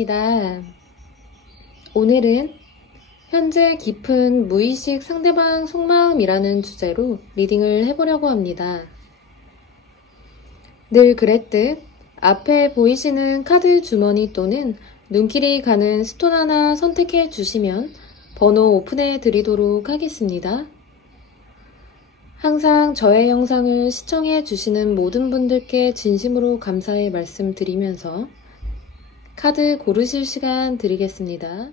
반갑습니다. 오늘은 현재 깊은 무의식 상대방 속마음이라는 주제로 리딩을 해보려고 합니다. 늘 그랬듯 앞에 보이시는 카드 주머니 또는 눈길이 가는 스톤 하나 선택해 주시면 번호 오픈해 드리도록 하겠습니다. 항상 저의 영상을 시청해 주시는 모든 분들께 진심으로 감사의 말씀 드리면서 카드 고르실 시간 드리겠습니다.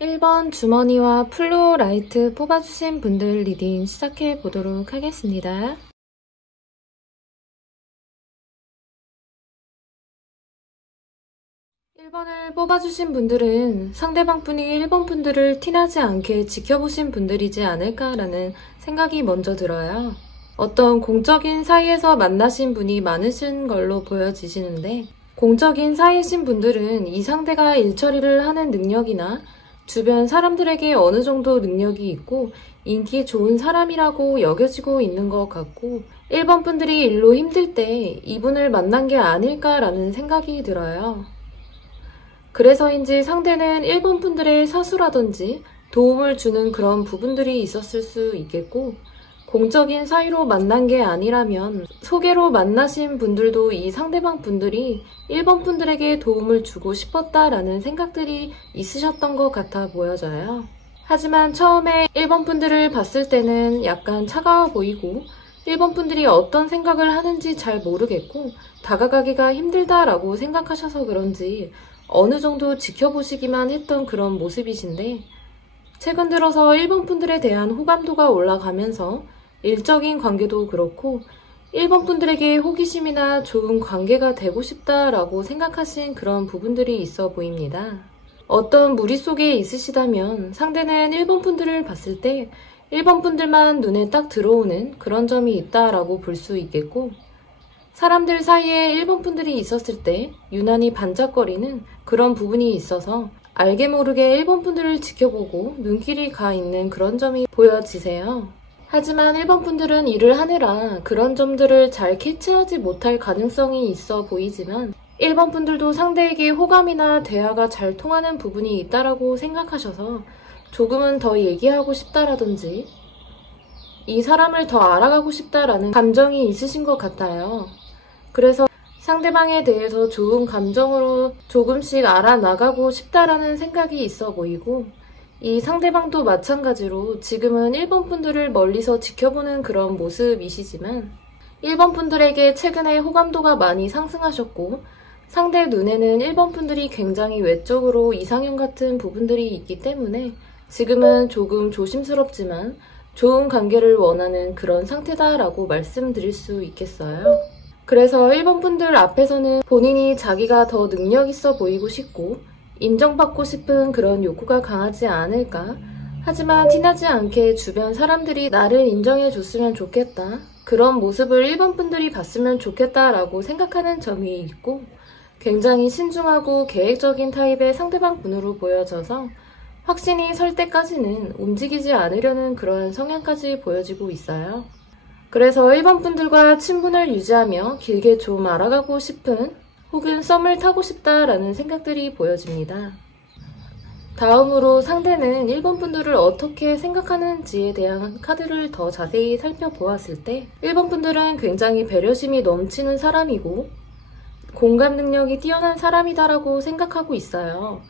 1번 주머니와 플로라이트 뽑아주신 분들 리딩 시작해 보도록 하겠습니다. 1번을 뽑아주신 분들은 상대방 분이 1번 분들을 티나지 않게 지켜보신 분들이지 않을까라는 생각이 먼저 들어요. 어떤 공적인 사이에서 만나신 분이 많으신 걸로 보여지시는데, 공적인 사이이신 분들은 이 상대가 일처리를 하는 능력이나 주변 사람들에게 어느 정도 능력이 있고 인기 좋은 사람이라고 여겨지고 있는 것 같고, 1번 분들이 일로 힘들 때 이분을 만난 게 아닐까라는 생각이 들어요. 그래서인지 상대는 1번 분들의 사수라든지 도움을 주는 그런 부분들이 있었을 수 있겠고, 공적인 사이로 만난 게 아니라면 소개로 만나신 분들도 이 상대방 분들이 1번 분들에게 도움을 주고 싶었다라는 생각들이 있으셨던 것 같아 보여져요. 하지만 처음에 1번 분들을 봤을 때는 약간 차가워 보이고 1번 분들이 어떤 생각을 하는지 잘 모르겠고 다가가기가 힘들다라고 생각하셔서 그런지 어느 정도 지켜보시기만 했던 그런 모습이신데, 최근 들어서 1번 분들에 대한 호감도가 올라가면서 일적인 관계도 그렇고 1번 분들에게 호기심이나 좋은 관계가 되고 싶다라고 생각하신 그런 부분들이 있어 보입니다. 어떤 무리 속에 있으시다면 상대는 1번 분들을 봤을 때 1번 분들만 눈에 딱 들어오는 그런 점이 있다라고 볼 수 있겠고, 사람들 사이에 1번 분들이 있었을 때 유난히 반짝거리는 그런 부분이 있어서 알게 모르게 1번 분들을 지켜보고 눈길이 가 있는 그런 점이 보여지세요. 하지만 1번 분들은 일을 하느라 그런 점들을 잘 캐치하지 못할 가능성이 있어 보이지만 1번 분들도 상대에게 호감이나 대화가 잘 통하는 부분이 있다라고 생각하셔서 조금은 더 얘기하고 싶다라든지 이 사람을 더 알아가고 싶다라는 감정이 있으신 것 같아요. 그래서 상대방에 대해서 좋은 감정으로 조금씩 알아나가고 싶다라는 생각이 있어 보이고, 이 상대방도 마찬가지로 지금은 1번 분들을 멀리서 지켜보는 그런 모습이시지만 1번 분들에게 최근에 호감도가 많이 상승하셨고 상대 눈에는 1번 분들이 굉장히 외적으로 이상형 같은 부분들이 있기 때문에 지금은 조금 조심스럽지만 좋은 관계를 원하는 그런 상태다라고 말씀드릴 수 있겠어요. 그래서 1번 분들 앞에서는 본인이 자기가 더 능력 있어 보이고 싶고 인정받고 싶은 그런 욕구가 강하지 않을까? 하지만 티나지 않게 주변 사람들이 나를 인정해줬으면 좋겠다, 그런 모습을 1번 분들이 봤으면 좋겠다라고 생각하는 점이 있고, 굉장히 신중하고 계획적인 타입의 상대방 분으로 보여져서 확신이 설 때까지는 움직이지 않으려는 그런 성향까지 보여지고 있어요. 그래서 1번 분들과 친분을 유지하며 길게 좀 알아가고 싶은 혹은 썸을 타고 싶다라는 생각들이 보여집니다. 다음으로 상대는 1번 분들을 어떻게 생각하는지에 대한 카드를 더 자세히 살펴보았을 때 1번 분들은 굉장히 배려심이 넘치는 사람이고 공감 능력이 뛰어난 사람이다라고 생각하고 있어요.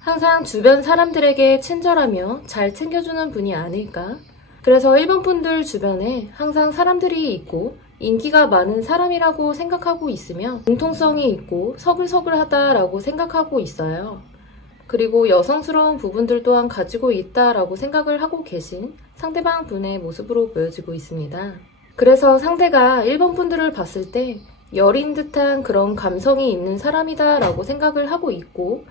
항상 주변 사람들에게 친절하며 잘 챙겨주는 분이 아닐까? 그래서 1번 분들 주변에 항상 사람들이 있고 인기가 많은 사람이라고 생각하고 있으며 융통성이 있고 서글서글하다라고 생각하고 있어요. 그리고 여성스러운 부분들 또한 가지고 있다라고 생각을 하고 계신 상대방 분의 모습으로 보여지고 있습니다. 그래서 상대가 1번 분들을 봤을 때 여린 듯한 그런 감성이 있는 사람이다라고 생각을 하고 있고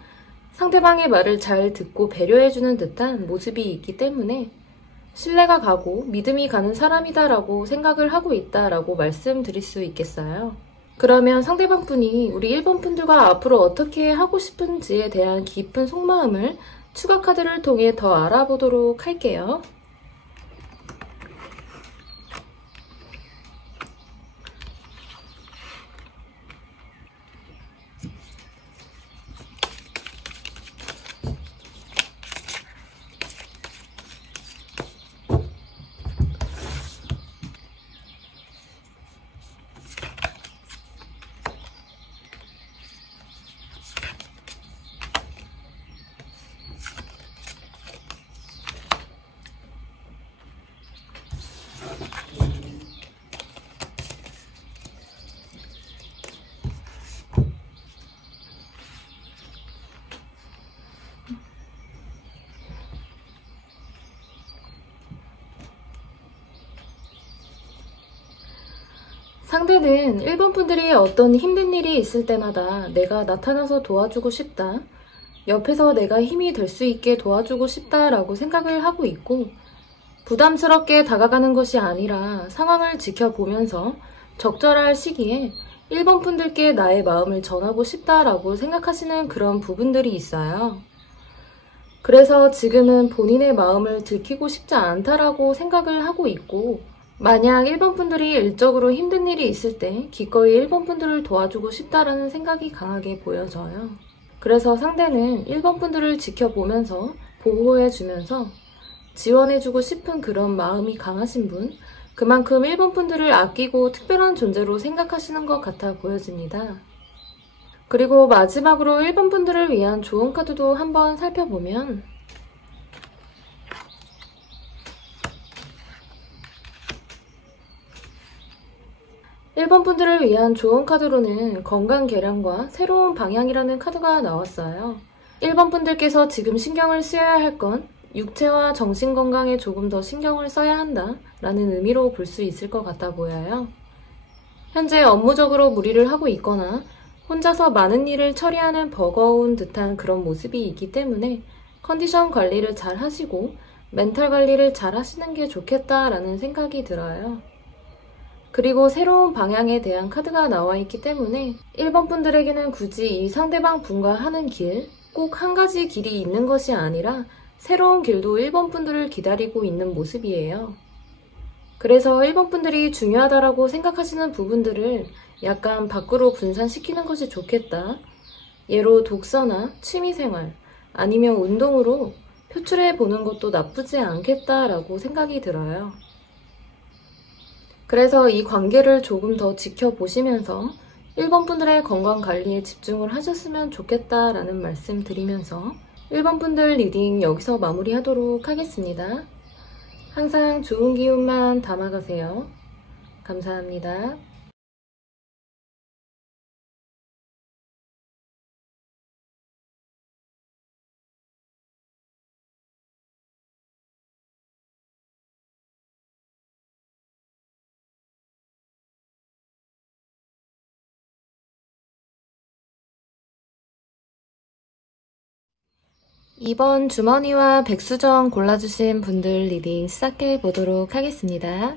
상대방의 말을 잘 듣고 배려해주는 듯한 모습이 있기 때문에 신뢰가 가고 믿음이 가는 사람이다라고 생각을 하고 있다라고 말씀드릴 수 있겠어요. 그러면 상대방 분이 우리 1번 분들과 앞으로 어떻게 하고 싶은지에 대한 깊은 속마음을 추가 카드를 통해 더 알아보도록 할게요. 상대는 1번 분들이 어떤 힘든 일이 있을 때마다 내가 나타나서 도와주고 싶다, 옆에서 내가 힘이 될 수 있게 도와주고 싶다라고 생각을 하고 있고 부담스럽게 다가가는 것이 아니라 상황을 지켜보면서 적절할 시기에 1번 분들께 나의 마음을 전하고 싶다라고 생각하시는 그런 부분들이 있어요. 그래서 지금은 본인의 마음을 들키고 싶지 않다라고 생각을 하고 있고 만약 1번 분들이 일적으로 힘든 일이 있을 때 기꺼이 1번 분들을 도와주고 싶다라는 생각이 강하게 보여져요. 그래서 상대는 1번 분들을 지켜보면서 보호해주면서 지원해주고 싶은 그런 마음이 강하신 분, 그만큼 1번 분들을 아끼고 특별한 존재로 생각하시는 것 같아 보여집니다. 그리고 마지막으로 1번 분들을 위한 좋은 카드도 한번 살펴보면 1번 분들을 위한 좋은 카드로는 건강 개량과 새로운 방향이라는 카드가 나왔어요. 1번 분들께서 지금 신경을 쓰여야 할 건 육체와 정신 건강에 조금 더 신경을 써야 한다 라는 의미로 볼 수 있을 것 같아 보여요. 현재 업무적으로 무리를 하고 있거나 혼자서 많은 일을 처리하는 버거운 듯한 그런 모습이 있기 때문에 컨디션 관리를 잘 하시고 멘탈 관리를 잘 하시는 게 좋겠다라는 생각이 들어요. 그리고 새로운 방향에 대한 카드가 나와 있기 때문에 1번 분들에게는 굳이 이 상대방 분과 하는 길, 꼭 한 가지 길이 있는 것이 아니라 새로운 길도 1번 분들을 기다리고 있는 모습이에요. 그래서 1번 분들이 중요하다라고 생각하시는 부분들을 약간 밖으로 분산시키는 것이 좋겠다. 예로 독서나 취미생활, 아니면 운동으로 표출해 보는 것도 나쁘지 않겠다라고 생각이 들어요. 그래서 이 관계를 조금 더 지켜보시면서 1번 분들의 건강관리에 집중을 하셨으면 좋겠다라는 말씀 드리면서 1번 분들 리딩 여기서 마무리하도록 하겠습니다. 항상 좋은 기운만 담아가세요. 감사합니다. 이번 주머니와 백수정 골라주신 분들 리딩 시작해 보도록 하겠습니다.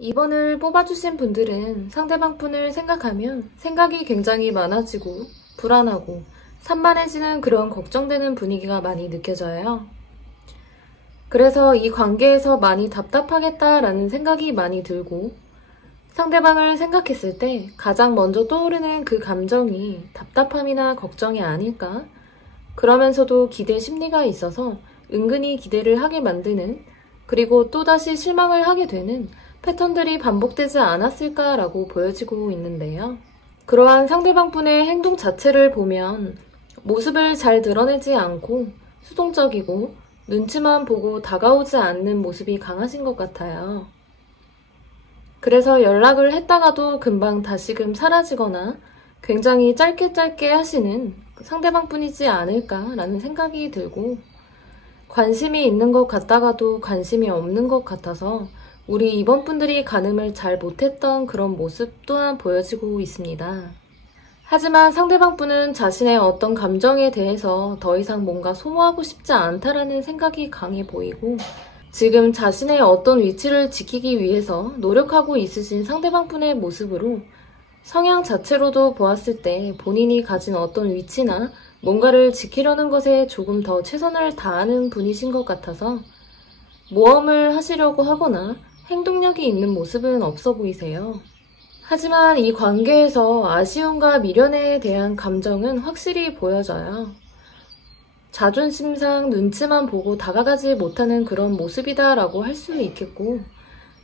2번을 뽑아주신 분들은 상대방 분을 생각하면 생각이 굉장히 많아지고 불안하고 산만해지는 그런 걱정되는 분위기가 많이 느껴져요. 그래서 이 관계에서 많이 답답하겠다라는 생각이 많이 들고 상대방을 생각했을 때 가장 먼저 떠오르는 그 감정이 답답함이나 걱정이 아닐까? 그러면서도 기대 심리가 있어서 은근히 기대를 하게 만드는, 그리고 또다시 실망을 하게 되는 패턴들이 반복되지 않았을까라고 보여지고 있는데요. 그러한 상대방분의 행동 자체를 보면 모습을 잘 드러내지 않고 수동적이고 눈치만 보고 다가오지 않는 모습이 강하신 것 같아요. 그래서 연락을 했다가도 금방 다시금 사라지거나 굉장히 짧게 하시는 상대방뿐이지 않을까라는 생각이 들고, 관심이 있는 것 같다가도 관심이 없는 것 같아서 우리 이번분들이 가늠을 잘 못했던 그런 모습 또한 보여지고 있습니다. 하지만 상대방분은 자신의 어떤 감정에 대해서 더 이상 뭔가 소모하고 싶지 않다라는 생각이 강해 보이고, 지금 자신의 어떤 위치를 지키기 위해서 노력하고 있으신 상대방분의 모습으로 성향 자체로도 보았을 때 본인이 가진 어떤 위치나 뭔가를 지키려는 것에 조금 더 최선을 다하는 분이신 것 같아서 모험을 하시려고 하거나 행동력이 있는 모습은 없어 보이세요. 하지만 이 관계에서 아쉬움과 미련에 대한 감정은 확실히 보여져요. 자존심상 눈치만 보고 다가가지 못하는 그런 모습이다라고 할 수 있겠고,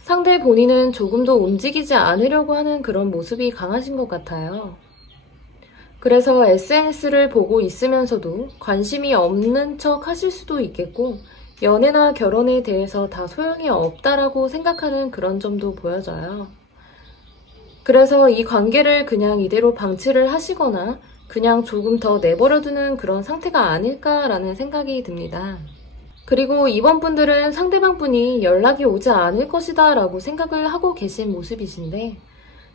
상대 본인은 조금 더 움직이지 않으려고 하는 그런 모습이 강하신 것 같아요. 그래서 SNS를 보고 있으면서도 관심이 없는 척 하실 수도 있겠고, 연애나 결혼에 대해서 다 소용이 없다라고 생각하는 그런 점도 보여져요. 그래서 이 관계를 그냥 이대로 방치를 하시거나 그냥 조금 더 내버려두는 그런 상태가 아닐까라는 생각이 듭니다. 그리고 이번 분들은 상대방분이 연락이 오지 않을 것이다 라고 생각을 하고 계신 모습이신데,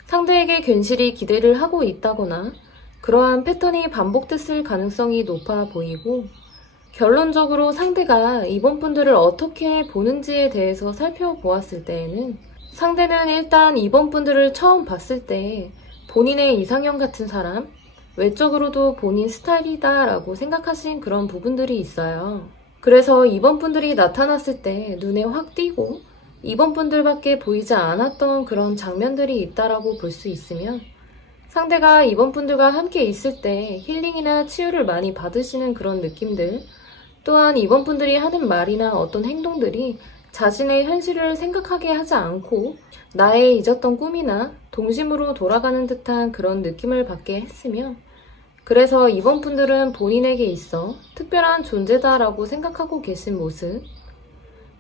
상대에게 괜시리 기대를 하고 있다거나 그러한 패턴이 반복됐을 가능성이 높아 보이고, 결론적으로 상대가 이번 분들을 어떻게 보는지에 대해서 살펴보았을 때에는 상대는 일단 이번 분들을 처음 봤을 때 본인의 이상형 같은 사람, 외적으로도 본인 스타일이다 라고 생각하신 그런 부분들이 있어요. 그래서 이번 분들이 나타났을 때 눈에 확 띄고 이번 분들밖에 보이지 않았던 그런 장면들이 있다라고 볼 수 있으면, 상대가 이번 분들과 함께 있을 때 힐링이나 치유를 많이 받으시는 그런 느낌들, 또한 이번 분들이 하는 말이나 어떤 행동들이 자신의 현실을 생각하게 하지 않고 나의 잊었던 꿈이나 동심으로 돌아가는 듯한 그런 느낌을 받게 했으며, 그래서 이번 분들은 본인에게 있어 특별한 존재다라고 생각하고 계신 모습,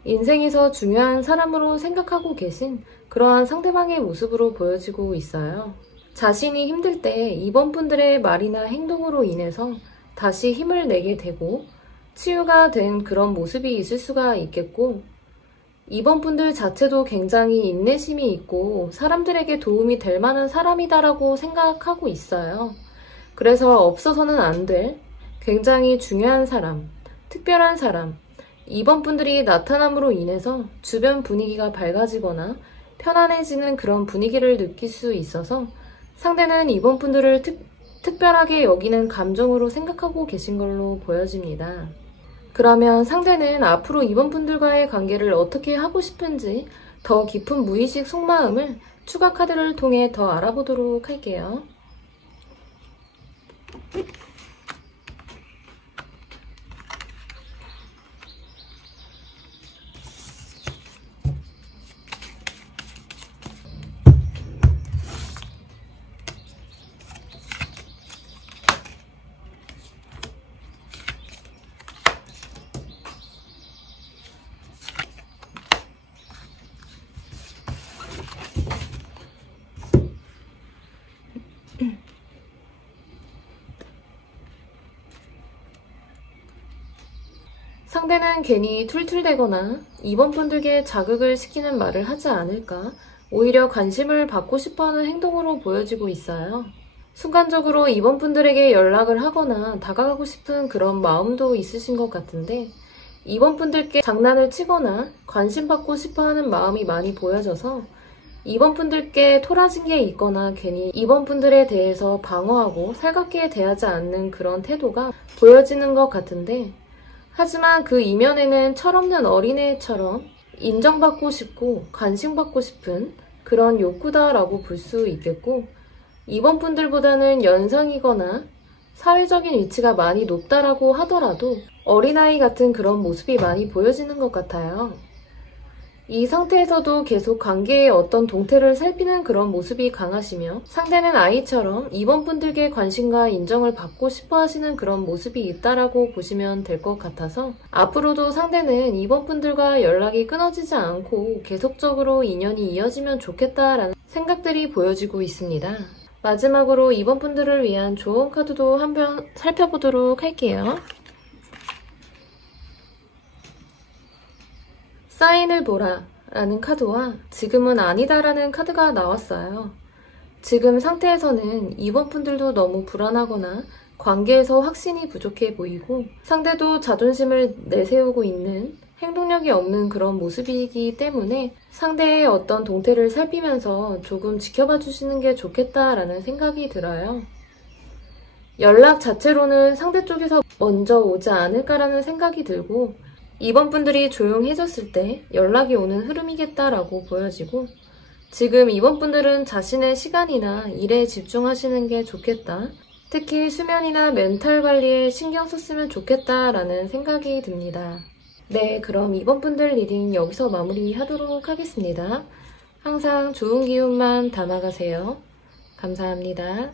인생에서 중요한 사람으로 생각하고 계신 그러한 상대방의 모습으로 보여지고 있어요. 자신이 힘들 때 이번 분들의 말이나 행동으로 인해서 다시 힘을 내게 되고 치유가 된 그런 모습이 있을 수가 있겠고, 이번 분들 자체도 굉장히 인내심이 있고 사람들에게 도움이 될 만한 사람이다라고 생각하고 있어요. 그래서 없어서는 안 될 굉장히 중요한 사람, 특별한 사람, 이번 분들이 나타남으로 인해서 주변 분위기가 밝아지거나 편안해지는 그런 분위기를 느낄 수 있어서 상대는 이번 분들을 특별하게 여기는 감정으로 생각하고 계신 걸로 보여집니다. 그러면 상대는 앞으로 이번 분들과의 관계를 어떻게 하고 싶은지 더 깊은 무의식 속마음을 추가 카드를 통해 더 알아보도록 할게요. 상대는 괜히 툴툴대거나 이번 분들께 자극을 시키는 말을 하지 않을까, 오히려 관심을 받고 싶어하는 행동으로 보여지고 있어요. 순간적으로 이번 분들에게 연락을 하거나 다가가고 싶은 그런 마음도 있으신 것 같은데, 이번 분들께 장난을 치거나 관심받고 싶어하는 마음이 많이 보여져서 이번 분들께 토라진 게 있거나 괜히 이번 분들에 대해서 방어하고 살갑게 대하지 않는 그런 태도가 보여지는 것 같은데, 하지만 그 이면에는 철없는 어린애처럼 인정받고 싶고 관심받고 싶은 그런 욕구다라고 볼 수 있겠고, 2번 분들보다는 연상이거나 사회적인 위치가 많이 높다라고 하더라도 어린아이 같은 그런 모습이 많이 보여지는 것 같아요. 이 상태에서도 계속 관계의 어떤 동태를 살피는 그런 모습이 강하시며, 상대는 아이처럼 2번 분들께 관심과 인정을 받고 싶어 하시는 그런 모습이 있다라고 보시면 될 것 같아서, 앞으로도 상대는 2번 분들과 연락이 끊어지지 않고 계속적으로 인연이 이어지면 좋겠다라는 생각들이 보여지고 있습니다. 마지막으로 2번 분들을 위한 조언 카드도 한번 살펴보도록 할게요. 사인을 보라 라는 카드와 지금은 아니다 라는 카드가 나왔어요. 지금 상태에서는 2번 분들도 너무 불안하거나 관계에서 확신이 부족해 보이고, 상대도 자존심을 내세우고 있는 행동력이 없는 그런 모습이기 때문에 상대의 어떤 동태를 살피면서 조금 지켜봐 주시는 게 좋겠다라는 생각이 들어요. 연락 자체로는 상대 쪽에서 먼저 오지 않을까라는 생각이 들고, 2번 분들이 조용해졌을 때 연락이 오는 흐름이겠다라고 보여지고, 지금 2번 분들은 자신의 시간이나 일에 집중하시는 게 좋겠다. 특히 수면이나 멘탈 관리에 신경 썼으면 좋겠다라는 생각이 듭니다. 네, 그럼 2번 분들 리딩 여기서 마무리하도록 하겠습니다. 항상 좋은 기운만 담아가세요. 감사합니다.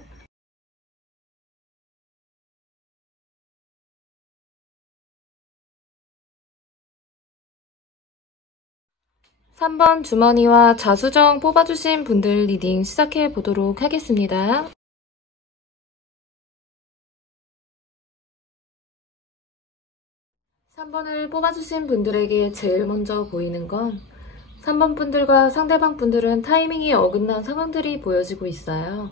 3번 주머니와 자수정 뽑아주신 분들 리딩 시작해 보도록 하겠습니다. 3번을 뽑아주신 분들에게 제일 먼저 보이는 건 3번 분들과 상대방 분들은 타이밍이 어긋난 상황들이 보여지고 있어요.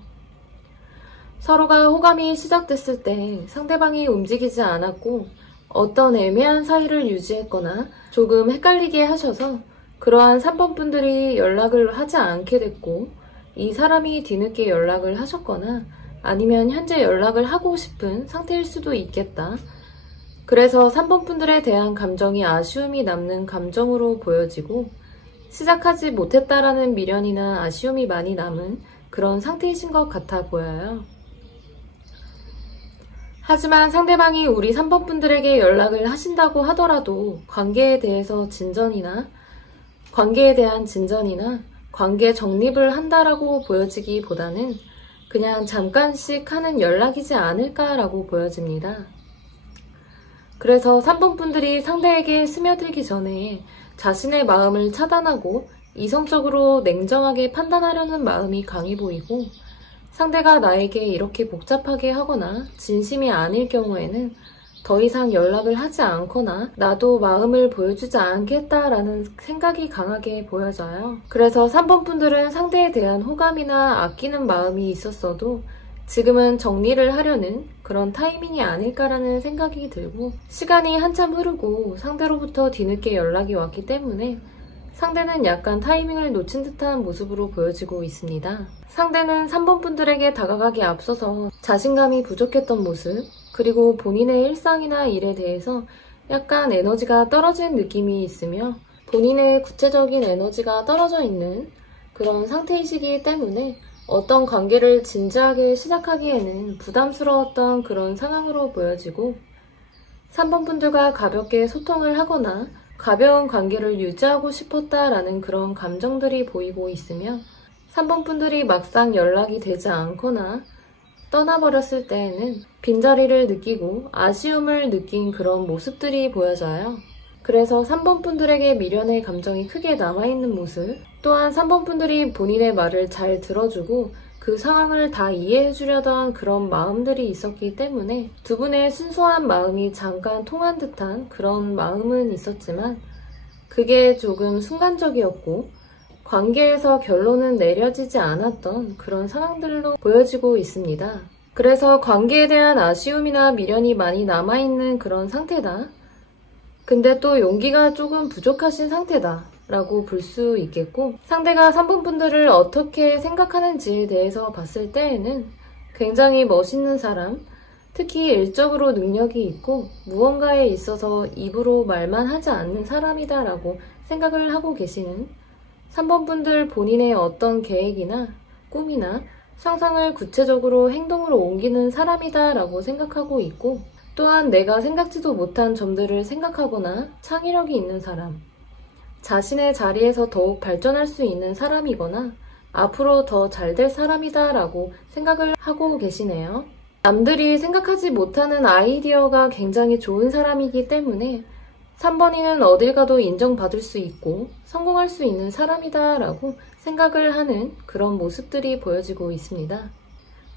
서로가 호감이 시작됐을 때 상대방이 움직이지 않았고 어떤 애매한 사이를 유지했거나 조금 헷갈리게 하셔서 그러한 3번 분들이 연락을 하지 않게 됐고, 이 사람이 뒤늦게 연락을 하셨거나 아니면 현재 연락을 하고 싶은 상태일 수도 있겠다. 그래서 3번 분들에 대한 감정이 아쉬움이 남는 감정으로 보여지고, 시작하지 못했다라는 미련이나 아쉬움이 많이 남은 그런 상태이신 것 같아 보여요. 하지만 상대방이 우리 3번 분들에게 연락을 하신다고 하더라도 관계에 대한 진전이나 관계 정립을 한다라고 보여지기보다는 그냥 잠깐씩 하는 연락이지 않을까라고 보여집니다. 그래서 3번 분들이 상대에게 스며들기 전에 자신의 마음을 차단하고 이성적으로 냉정하게 판단하려는 마음이 강해 보이고, 상대가 나에게 이렇게 복잡하게 하거나 진심이 아닐 경우에는 더 이상 연락을 하지 않거나 나도 마음을 보여주지 않겠다라는 생각이 강하게 보여져요. 그래서 3번 분들은 상대에 대한 호감이나 아끼는 마음이 있었어도 지금은 정리를 하려는 그런 타이밍이 아닐까라는 생각이 들고, 시간이 한참 흐르고 상대로부터 뒤늦게 연락이 왔기 때문에 상대는 약간 타이밍을 놓친 듯한 모습으로 보여지고 있습니다. 상대는 3번 분들에게 다가가기 앞서서 자신감이 부족했던 모습, 그리고 본인의 일상이나 일에 대해서 약간 에너지가 떨어진 느낌이 있으며 본인의 구체적인 에너지가 떨어져 있는 그런 상태이시기 때문에 어떤 관계를 진지하게 시작하기에는 부담스러웠던 그런 상황으로 보여지고, 3번 분들과 가볍게 소통을 하거나 가벼운 관계를 유지하고 싶었다라는 그런 감정들이 보이고 있으며, 3번 분들이 막상 연락이 되지 않거나 떠나버렸을 때에는 빈자리를 느끼고 아쉬움을 느낀 그런 모습들이 보여져요. 그래서 3번 분들에게 미련의 감정이 크게 남아있는 모습, 또한 3번 분들이 본인의 말을 잘 들어주고 그 상황을 다 이해해주려던 그런 마음들이 있었기 때문에 두 분의 순수한 마음이 잠깐 통한 듯한 그런 마음은 있었지만 그게 조금 순간적이었고 관계에서 결론은 내려지지 않았던 그런 상황들로 보여지고 있습니다. 그래서 관계에 대한 아쉬움이나 미련이 많이 남아있는 그런 상태다. 근데 또 용기가 조금 부족하신 상태다 라고 볼 수 있겠고, 상대가 3번 분들을 어떻게 생각하는지에 대해서 봤을 때에는 굉장히 멋있는 사람, 특히 일적으로 능력이 있고 무언가에 있어서 입으로 말만 하지 않는 사람이다 라고 생각을 하고 계시는, 3번 분들 본인의 어떤 계획이나 꿈이나 상상을 구체적으로 행동으로 옮기는 사람이다 라고 생각하고 있고, 또한 내가 생각지도 못한 점들을 생각하거나 창의력이 있는 사람, 자신의 자리에서 더욱 발전할 수 있는 사람이거나 앞으로 더 잘 될 사람이다 라고 생각을 하고 계시네요. 남들이 생각하지 못하는 아이디어가 굉장히 좋은 사람이기 때문에 3번이는 어딜 가도 인정받을 수 있고 성공할 수 있는 사람이다 라고 생각을 하는 그런 모습들이 보여지고 있습니다.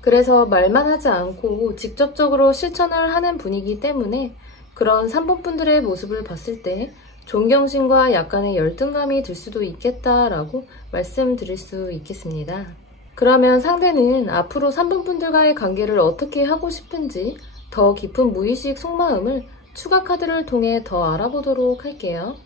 그래서 말만 하지 않고 직접적으로 실천을 하는 분이기 때문에 그런 3번 분들의 모습을 봤을 때 존경심과 약간의 열등감이 들 수도 있겠다라고 말씀드릴 수 있겠습니다. 그러면 상대는 앞으로 3번 분들과의 관계를 어떻게 하고 싶은지 더 깊은 무의식 속마음을 추가 카드를 통해 더 알아보도록 할게요.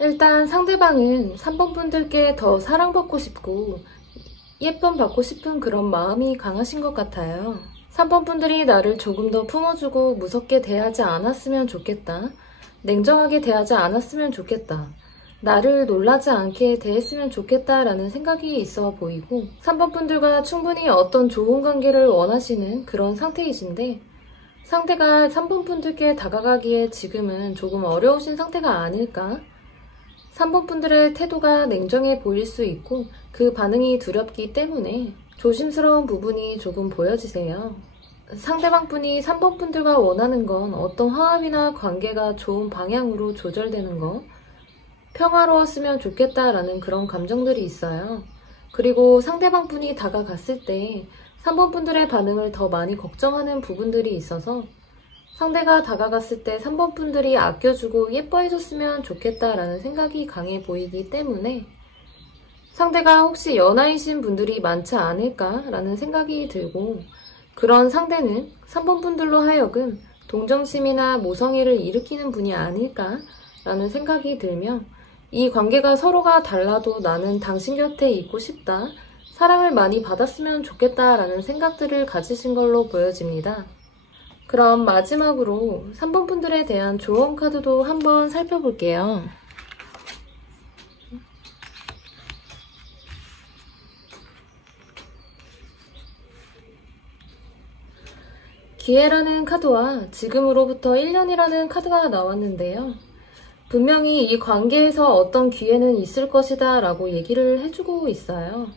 일단 상대방은 3번 분들께 더 사랑받고 싶고 예쁨 받고 싶은 그런 마음이 강하신 것 같아요. 3번 분들이 나를 조금 더 품어주고 무섭게 대하지 않았으면 좋겠다. 냉정하게 대하지 않았으면 좋겠다. 나를 놀라지 않게 대했으면 좋겠다라는 생각이 있어 보이고 3번 분들과 충분히 어떤 좋은 관계를 원하시는 그런 상태이신데 상대가 3번 분들께 다가가기에 지금은 조금 어려우신 상태가 아닐까? 3번 분들의 태도가 냉정해 보일 수 있고 그 반응이 두렵기 때문에 조심스러운 부분이 조금 보여지세요. 상대방 분이 3번 분들과 원하는 건 어떤 화합이나 관계가 좋은 방향으로 조절되는 거, 평화로웠으면 좋겠다라는 그런 감정들이 있어요. 그리고 상대방 분이 다가갔을 때 3번 분들의 반응을 더 많이 걱정하는 부분들이 있어서 상대가 다가갔을 때 3번 분들이 아껴주고 예뻐해줬으면 좋겠다라는 생각이 강해 보이기 때문에 상대가 혹시 연하이신 분들이 많지 않을까라는 생각이 들고 그런 상대는 3번 분들로 하여금 동정심이나 모성애를 일으키는 분이 아닐까라는 생각이 들며 이 관계가 서로가 달라도 나는 당신 곁에 있고 싶다, 사랑을 많이 받았으면 좋겠다라는 생각들을 가지신 걸로 보여집니다. 그럼 마지막으로 3번 분들에 대한 조언 카드도 한번 살펴볼게요. 기회라는 카드와 지금으로부터 1년이라는 카드가 나왔는데요. 분명히 이 관계에서 어떤 기회는 있을 것이다 라고 얘기를 해주고 있어요.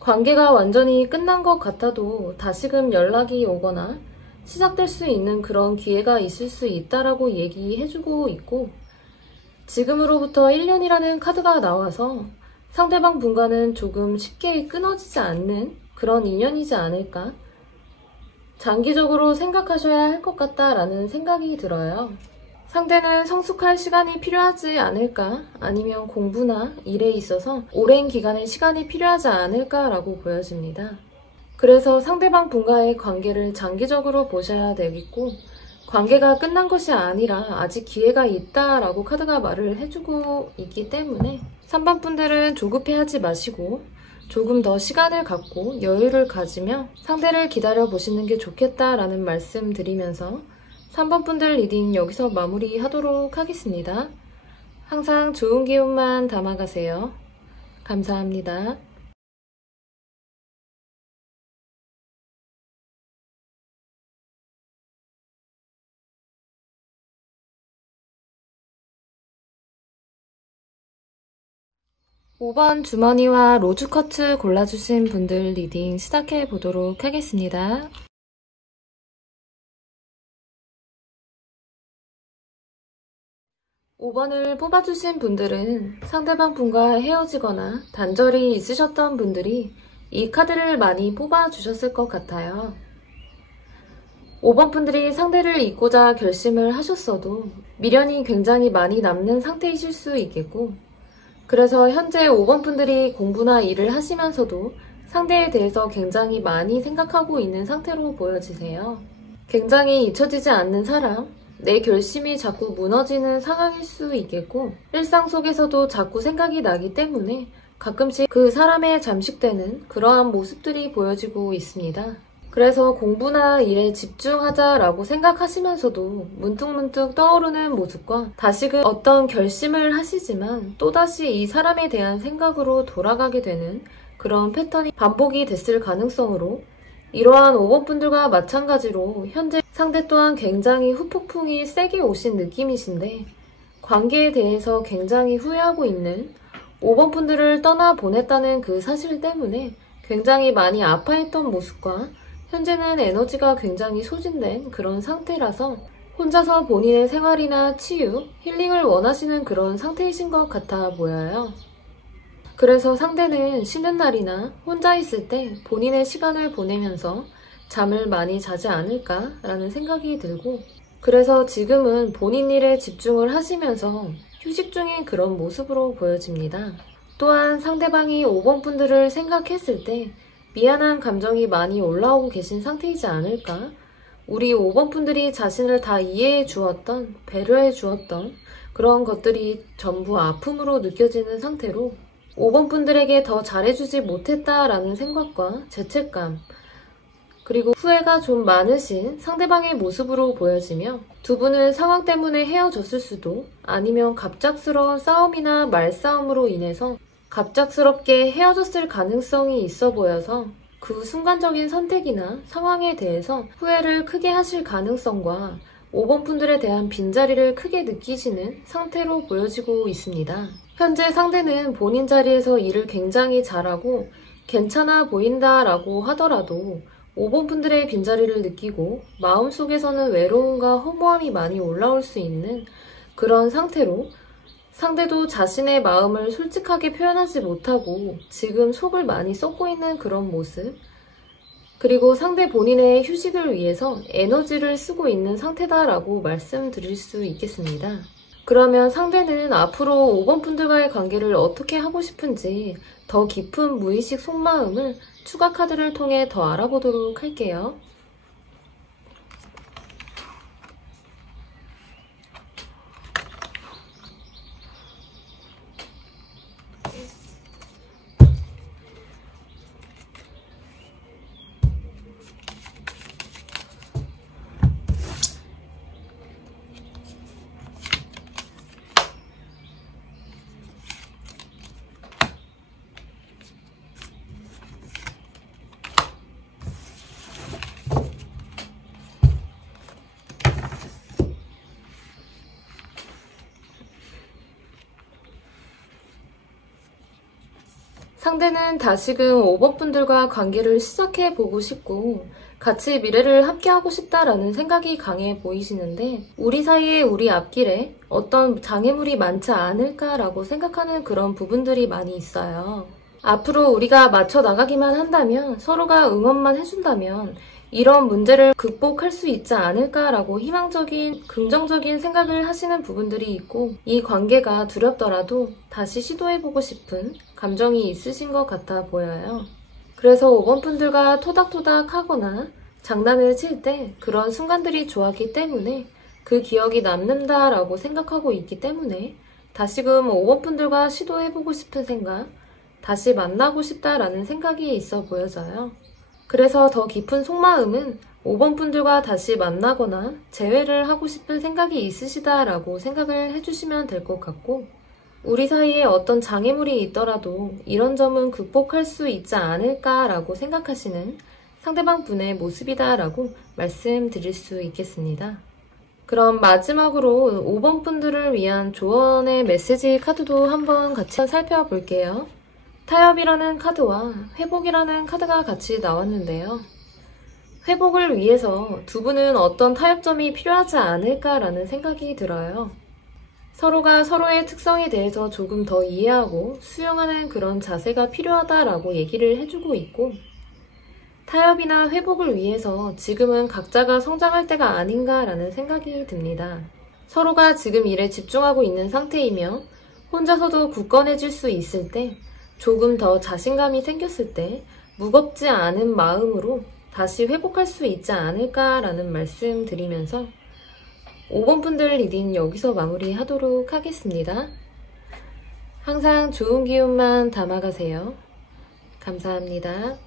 관계가 완전히 끝난 것 같아도 다시금 연락이 오거나 시작될 수 있는 그런 기회가 있을 수 있다라고 얘기해주고 있고 지금으로부터 1년이라는 카드가 나와서 상대방 분과는 조금 쉽게 끊어지지 않는 그런 인연이지 않을까? 장기적으로 생각하셔야 할 것 같다라는 생각이 들어요. 상대는 성숙할 시간이 필요하지 않을까? 아니면 공부나 일에 있어서 오랜 기간의 시간이 필요하지 않을까라고 보여집니다. 그래서 상대방 분과의 관계를 장기적으로 보셔야 되겠고 관계가 끝난 것이 아니라 아직 기회가 있다라고 카드가 말을 해주고 있기 때문에 3번 분들은 조급해하지 마시고 조금 더 시간을 갖고 여유를 가지며 상대를 기다려 보시는 게 좋겠다라는 말씀 드리면서 3번 분들 리딩 여기서 마무리하도록 하겠습니다. 항상 좋은 기운만 담아가세요. 감사합니다. 5번 주머니와 로즈쿼츠 골라주신 분들 리딩 시작해 보도록 하겠습니다. (5번을) 뽑아주신 분들은 상대방 분과 헤어지거나 단절이 있으셨던 분들이 이 카드를 많이 뽑아주셨을 것 같아요. 5번 분들이 상대를 잇고자 결심을 하셨어도 미련이 굉장히 많이 남는 상태이실 수 있겠고, 그래서 현재 5번 분들이 공부나 일을 하시면서도 상대에 대해서 굉장히 많이 생각하고 있는 상태로 보여지세요. 굉장히 잊혀지지 않는 사람, 내 결심이 자꾸 무너지는 상황일 수 있겠고, 일상 속에서도 자꾸 생각이 나기 때문에 가끔씩 그 사람에 잠식되는 그러한 모습들이 보여지고 있습니다. 그래서 공부나 일에 집중하자라고 생각하시면서도 문득문득 떠오르는 모습과 다시금 어떤 결심을 하시지만 또다시 이 사람에 대한 생각으로 돌아가게 되는 그런 패턴이 반복이 됐을 가능성으로, 이러한 5번 분들과 마찬가지로 현재 상대 또한 굉장히 후폭풍이 세게 오신 느낌이신데, 관계에 대해서 굉장히 후회하고 있는 5번 분들을 떠나보냈다는 그 사실 때문에 굉장히 많이 아파했던 모습과, 현재는 에너지가 굉장히 소진된 그런 상태라서 혼자서 본인의 생활이나 치유, 힐링을 원하시는 그런 상태이신 것 같아 보여요. 그래서 상대는 쉬는 날이나 혼자 있을 때 본인의 시간을 보내면서 잠을 많이 자지 않을까라는 생각이 들고, 그래서 지금은 본인 일에 집중을 하시면서 휴식 중인 그런 모습으로 보여집니다. 또한 상대방이 5번 분들을 생각했을 때 미안한 감정이 많이 올라오고 계신 상태이지 않을까? 우리 5번 분들이 자신을 다 이해해 주었던, 배려해 주었던 그런 것들이 전부 아픔으로 느껴지는 상태로 5번 분들에게 더 잘해주지 못했다라는 생각과 죄책감, 그리고 후회가 좀 많으신 상대방의 모습으로 보여지며, 두 분은 상황 때문에 헤어졌을 수도, 아니면 갑작스러운 싸움이나 말싸움으로 인해서 갑작스럽게 헤어졌을 가능성이 있어 보여서 그 순간적인 선택이나 상황에 대해서 후회를 크게 하실 가능성과 5번 분들에 대한 빈자리를 크게 느끼시는 상태로 보여지고 있습니다. 현재 상대는 본인 자리에서 일을 굉장히 잘하고 괜찮아 보인다라고 하더라도 5번 분들의 빈자리를 느끼고 마음속에서는 외로움과 허무함이 많이 올라올 수 있는 그런 상태로, 상대도 자신의 마음을 솔직하게 표현하지 못하고 지금 속을 많이 썩고 있는 그런 모습, 그리고 상대 본인의 휴식을 위해서 에너지를 쓰고 있는 상태다라고 말씀드릴 수 있겠습니다. 그러면 상대는 앞으로 5번 분들과의 관계를 어떻게 하고 싶은지 더 깊은 무의식 속마음을 추가 카드를 통해 더 알아보도록 할게요. 상대는 다시금 5번 분들과 관계를 시작해보고 싶고 같이 미래를 함께하고 싶다라는 생각이 강해 보이시는데, 우리 사이에 우리 앞길에 어떤 장애물이 많지 않을까라고 생각하는 그런 부분들이 많이 있어요. 앞으로 우리가 맞춰 나가기만 한다면, 서로가 응원만 해준다면 이런 문제를 극복할 수 있지 않을까라고 희망적인, 긍정적인 생각을 하시는 부분들이 있고, 이 관계가 두렵더라도 다시 시도해보고 싶은 감정이 있으신 것 같아 보여요. 그래서 5번 분들과 토닥토닥 하거나 장난을 칠 때 그런 순간들이 좋았기 때문에 그 기억이 남는다라고 생각하고 있기 때문에 다시금 5번 분들과 시도해보고 싶은 생각, 다시 만나고 싶다라는 생각이 있어 보여져요. 그래서 더 깊은 속마음은 5번 분들과 다시 만나거나 재회를 하고 싶은 생각이 있으시다라고 생각을 해주시면 될 것 같고, 우리 사이에 어떤 장애물이 있더라도 이런 점은 극복할 수 있지 않을까라고 생각하시는 상대방 분의 모습이다라고 말씀드릴 수 있겠습니다. 그럼 마지막으로 5번 분들을 위한 조언의 메시지 카드도 한번 같이 살펴볼게요. 타협이라는 카드와 회복이라는 카드가 같이 나왔는데요. 회복을 위해서 두 분은 어떤 타협점이 필요하지 않을까라는 생각이 들어요. 서로가 서로의 특성에 대해서 조금 더 이해하고 수용하는 그런 자세가 필요하다라고 얘기를 해주고 있고, 타협이나 회복을 위해서 지금은 각자가 성장할 때가 아닌가라는 생각이 듭니다. 서로가 지금 일에 집중하고 있는 상태이며 혼자서도 굳건해질 수 있을 때, 조금 더 자신감이 생겼을 때 무겁지 않은 마음으로 다시 회복할 수 있지 않을까라는 말씀 드리면서 5번 분들 리딩 여기서 마무리하도록 하겠습니다. 항상 좋은 기운만 담아가세요. 감사합니다.